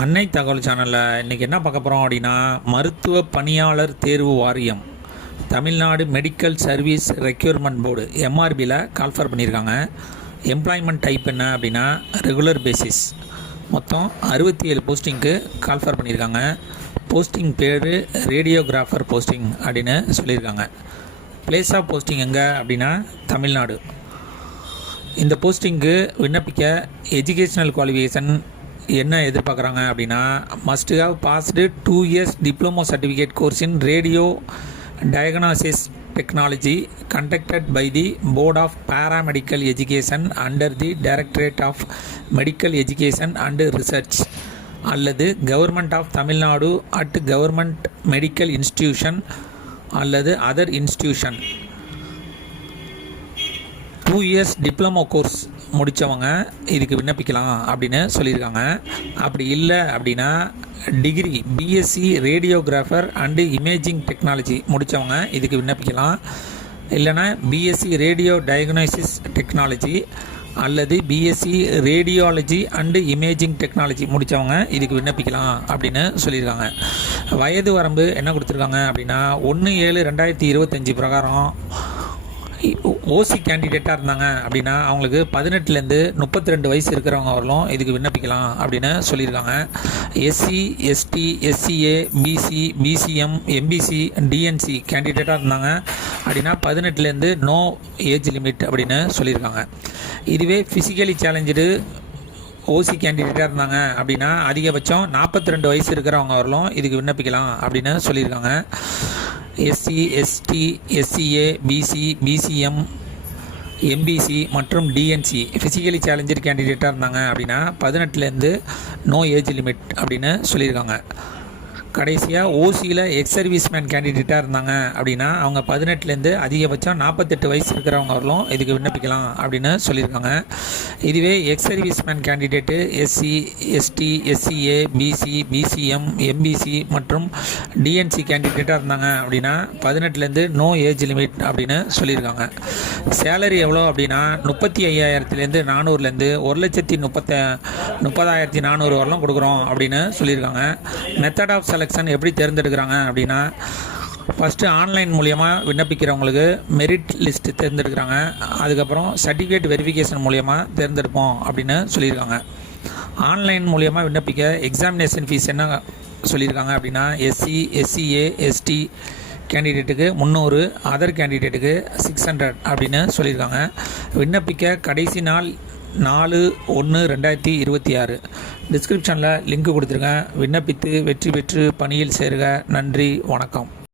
அன்னை தகவல் சேனலில் இன்றைக்கி என்ன பார்க்க போகிறோம் அப்படின்னா மருத்துவ பணியாளர் தேர்வு வாரியம் Tamil Nadu medical service recruitment board எம்ஆர்பியில் call for பண்ணியிருக்காங்க. எம்ப்ளாய்மெண்ட் டைப் என்ன அப்படின்னா ரெகுலர் பேசிஸ் மொத்தம் அறுபத்தி ஏழு போஸ்டிங்க்கு கால்ஃபர் பண்ணியிருக்காங்க. போஸ்டிங் பேர் ரேடியோகிராஃபர் போஸ்டிங் அப்படின்னு சொல்லியிருக்காங்க. பிளேஸ் ஆஃப் போஸ்டிங் எங்கே அப்படின்னா தமிழ்நாடு. இந்த போஸ்டிங்க்கு விண்ணப்பிக்க எஜுகேஷ்னல் குவாலிஃபிகேஷன் என்ன எதிர்பார்க்குறாங்க அப்படின்னா must have passed two years diploma certificate course in radio diagnosis technology conducted by the board of paramedical education under the directorate of medical education and research அல்லது government of Tamil Nadu at government medical institution அல்லது other institution two years diploma course முடித்தவங்க இதுக்கு விண்ணப்பிக்கலாம் அப்படின்னு சொல்லியிருக்காங்க. அப்படி இல்லை அப்படின்னா degree BSc radiographer and imaging technology முடித்தவங்க இதுக்கு விண்ணப்பிக்கலாம். இல்லைன்னா பிஎஸ்சி ரேடியோ டயக்னோசிஸ் டெக்னாலஜி அல்லது BSc radiology and imaging technology முடித்தவங்க இதுக்கு விண்ணப்பிக்கலாம் அப்படின்னு சொல்லியிருக்காங்க. வயது வரம்பு என்ன கொடுத்துருக்காங்க அப்படின்னா ஒன்று ஏழு ரெண்டாயிரத்தி இருபத்தஞ்சி பிரகாரம் ஓசி கேண்டிடேட்டாக இருந்தாங்க அப்படின்னா அவங்களுக்கு பதினெட்டுலேருந்து முப்பத்தி ரெண்டு வயசு இருக்கிறவங்க வரலும் இதுக்கு விண்ணப்பிக்கலாம் அப்படின்னு சொல்லியிருக்காங்க. SC ST SCA BC BCM MBC DNC கேண்டிடேட்டாக இருந்தாங்க அப்படின்னா பதினெட்டுலேருந்து நோ ஏஜ் லிமிட் அப்படின்னு சொல்லியிருக்காங்க. இதுவே ஃபிசிக்கலி சேலஞ்சு ஓசி கேண்டிடேட்டாக இருந்தாங்க அப்படின்னா அதிகபட்சம் நாற்பத்தி ரெண்டு வயசு இருக்கிறவங்க வரலும் இதுக்கு விண்ணப்பிக்கலாம் அப்படின்னு சொல்லியிருக்காங்க. SC ST SCA BC BCM MBC மற்றும் டிஎன்சி. ஃபிசிக்கலி சேலஞ்சர் கேண்டிடேட்டாக இருந்தாங்க அப்படின்னா பதினெட்டுலேருந்து நோ ஏஜ் லிமிட் அப்படின்னு சொல்லியிருக்காங்க. கடைசியாக ஓசியில் எக்ஸ் சர்வீஸ்மேன் கேண்டிடேட்டாக இருந்தாங்க அப்படின்னா அவங்க பதினெட்டுலேருந்து அதிகபட்சம் நாற்பத்தெட்டு வயசு இருக்கிறவங்க வரலும் இதுக்கு விண்ணப்பிக்கலாம் அப்படின்னு சொல்லியிருக்காங்க. இதுவே ex serviceman candidate SC ST SCA BC BCM MBC மற்றும் டிஎன்சி கேண்டிடேட்டாக இருந்தாங்க அப்படின்னா பதினெட்டுலேருந்து நோ ஏஜ் லிமிட் அப்படின்னு சொல்லியிருக்காங்க. சேலரி எவ்வளோ அப்படின்னா முப்பத்தி ஐயாயிரத்துலேருந்து நானூறுலேருந்து ஒரு லட்சத்தி முப்பத்த முப்பதாயிரத்தி நானூறு வரலாம் கொடுக்குறோம் அப்படின்னு சொல்லியிருக்காங்க. மெத்தட் ஆஃப் செலெக்ஷன் எப்படி தேர்ந்தெடுக்கிறாங்க அப்படின்னா ஃபஸ்ட்டு ஆன்லைன் மூலியமாக விண்ணப்பிக்கிறவங்களுக்கு மெரிட் லிஸ்ட் தேர்ந்தெடுக்கிறாங்க. அதுக்கப்புறம் சர்டிஃபிகேட் வெரிஃபிகேஷன் மூலியமாக தேர்ந்தெடுப்போம் அப்படின்னு சொல்லியிருக்காங்க. ஆன்லைன் மூலியமாக விண்ணப்பிக்க எக்ஸாமினேஷன் ஃபீஸ் என்ன சொல்லியிருக்காங்க அப்படின்னா எஸ்சி எஸ்சிஏ எஸ்டி கேண்டிடேட்டுக்கு முந்நூறு அதர் கேண்டிடேட்டுக்கு சிக்ஸ் ஹண்ட்ரட் அப்படின்னு சொல்லியிருக்காங்க. விண்ணப்பிக்க கடைசி நாள் நாலு ஒன்று ரெண்டாயிரத்தி இருபத்தி ஆறு. டிஸ்கிரிப்ஷனில் லிங்க் கொடுத்துருக்கேன். விண்ணப்பித்து வெற்றி பெற்று பணியில் சேருக. நன்றி. வணக்கம்.